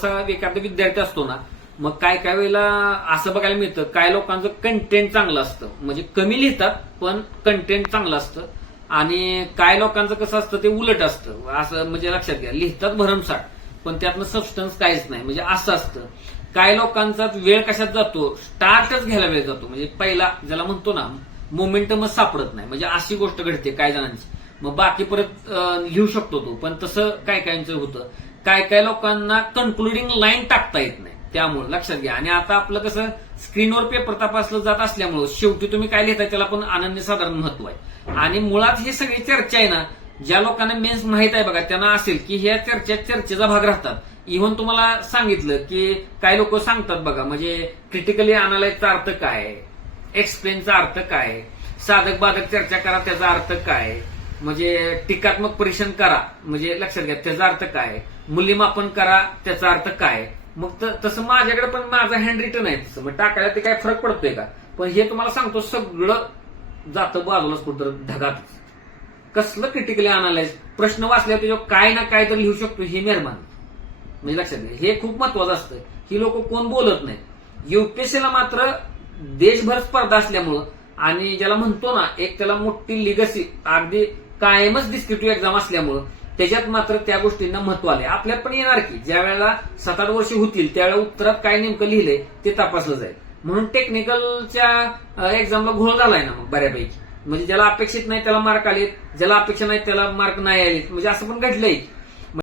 जसा एखादा विद्यार्थी असतो ना, मग काय काय वेळेला असं बघायला मिळतं, काय लोकांचं कंटेंट चांगलं असतं, म्हणजे कमी लिहितात पण कंटेंट चांगलं असतं, आणि काय लोकांचं कसं असतं ते उलट असतं. असं म्हणजे लक्षात घ्या, लिहितात भरमसाठ पण त्यातनं सबस्टन्स काहीच नाही, म्हणजे असं असतं. काय लोकांचा वेळ कशात जातो, स्टार्टच घ्यायला वेळ जातो, म्हणजे पहिला ज्याला म्हणतो ना मोमेंटमच सापडत नाही, म्हणजे अशी गोष्ट घडते काय जणांची. मग बाकी परत लिहू शकतो तो, पण तसं काय कायचं होतं. काय काय लोकांना कन्क्लुडिंग लाईन टाकता येत नाही, त्यामुळे लक्षात घ्या. आणि आता आपलं कसं स्क्रीनवर पेपर तपासलं जात असल्यामुळं शेवटी तुम्ही काय लिहिताय त्याला पण अनन्यसाधारण महत्व आहे. आणि मुळात ही सगळी चर्चा आहे ना, ज्या लोकांना मेन्स माहित आहे बघा त्यांना असेल की ह्या चर्चेचा भाग राहतात. इव्हन तुम्हाला सांगितलं की काही लोक सांगतात बघा, म्हणजे क्रिटिकली अनालाइजचा अर्थ काय, एक्सप्लेनचा अर्थ काय, साधक बाधक चर्चा करा त्याचा अर्थ काय, म्हणजे टीकात्मक परीक्षण करा म्हणजे लक्षात घ्या त्याचा अर्थ काय, मूल्यमापन करा त्याचा अर्थ काय. मग तसं माझ्याकडे पण माझा हँड रिटन आहे तसं, मग टाकायला ते काय फरक पडतोय का. पण हे तुम्हाला सांगतो सगळं जातं बाजूलाच कुठं ढगात. कसलं क्रिटिकली अनालाइज, प्रश्न वाचल्यावर त्याच्यावर काय ना काय तर लिहू शकतो हे मेहरबानी, म्हणजे लक्षात घ्या हे खूप महत्वाचं असतं. ही लोक कोण बोलत नाही. युपीएससीला मात्र देशभर स्पर्धा असल्यामुळं आणि ज्याला म्हणतो ना एक त्याला मोठी लिगसी अगदी कायमच डिस्क्रिप्टिव्ह एक्झाम असल्यामुळं त्याच्यात मात्र त्या गोष्टींना महत्व आले. आपल्यात पण येणार की ज्या वेळेला 7-8 वर्ष होतील त्यावेळेला उत्तरात काय नेमकं लिहिलंय ते तपासलं जाईल. म्हणून टेक्निकलच्या एक्झामला घोळ झालाय ना मग बऱ्यापैकी, म्हणजे ज्याला अपेक्षित नाही त्याला मार्क आलेत, ज्याला अपेक्षा नाही त्याला मार्क नाही आलेत, म्हणजे असं पण घडलंय.